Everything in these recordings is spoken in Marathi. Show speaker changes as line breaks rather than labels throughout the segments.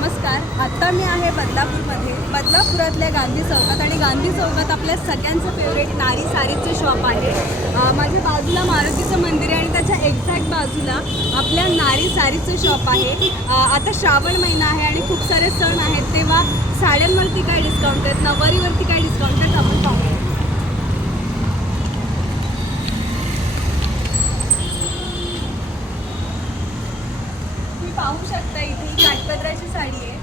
नमस्कार. आत्ता मी आहे बदलापूरमध्ये. बदलापुरातल्या गांधी चौकात आणि गांधी चौकात आपल्या सगळ्यांचं फेवरेट नारी सारीचं शॉप आहे. माझ्या बाजूला मारुतीचं मंदिर आहे आणि त्याच्या एक्झॅक्ट बाजूला आपल्या नारी सारीचं शॉप आहे. आता श्रावण महिना आहे आणि खूप सारे सण आहेत. तेव्हा साड्यांवरती काय डिस्काउंट आहेत? नवारीवरती काय डिस्काउंट आहेत? आपण पाहूया तुम्ही पाहू शकता इथे ही काठपदराची साडी आहे.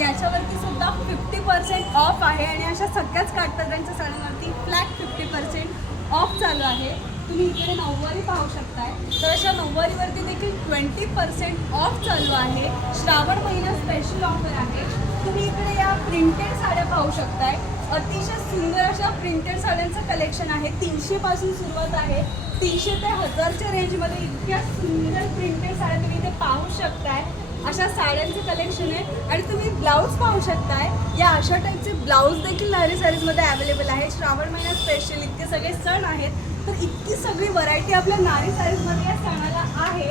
याच्यावरती सुद्धा फिफ्टी पर्सेंट ऑफ आहे आणि अशा सगळ्याच काठपदरांच्या साड्यांवरती फ्लॅट फिफ्टी पर्सेंट ऑफ चालू आहे. तुम्ही इकडे नऊवारी पाहू शकताय. तर अशा नऊवारीवरती देखील ट्वेंटी पर्सेंट ऑफ चालू आहे. श्रावण महिना स्पेशल ऑफर आहे. तुम्ही इकडे या प्रिंटेड साड्या पाहू शकताय. अतिशय सुंदर अशा प्रिंटेड साड्यांचं कलेक्शन आहे. तीनशेपासून सुरुवात आहे. तीनशे ते हजारच्या रेंजमध्ये इतक्या सुंदर प्रिंटेड साड्या तुम्ही शकताय. अशा साड्यांचं कलेक्शन आहे. आणि तुम्ही ब्लाऊज पाहू शकताय. या अशा टाईपचे ब्लाऊज देखील नारी साडीजमध्ये अवेलेबल आहे. श्रावण महिना स्पेशल इतके सगळे सण आहेत. तर इतकी सगळी व्हरायटी आपल्या नारी साडीजमध्ये या सणाला आहे.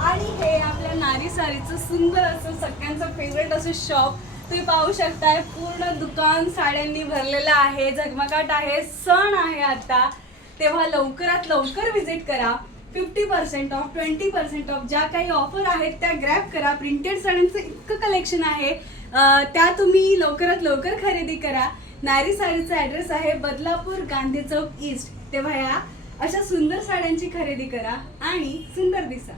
आणि हे आपल्या नारी साडीचं सुंदर असं सगळ्यांचं फेवरेट असं शॉप तुम्ही पाहू शकताय पूर्ण दुकान साड्यांनी भरलेलं आहे. झगमगाट आहे. सण आहे आता. तेव्हा लवकरात लवकर विजिट करा. Fifty percent off twenty percent off ज्या काही ऑफर आहेत त्या ग्रॅप करा. प्रिंटेड साड्यांचं इतकं कलेक्शन आहे. त्या तुम्ही लवकरात लवकर खरेदी करा. नारी साडीचा ॲड्रेस आहे बदलापूर गांधी चौक ईस्ट तेव्हा या अशा सुंदर साड्यांची खरेदी करा आणि सुंदर दिसा.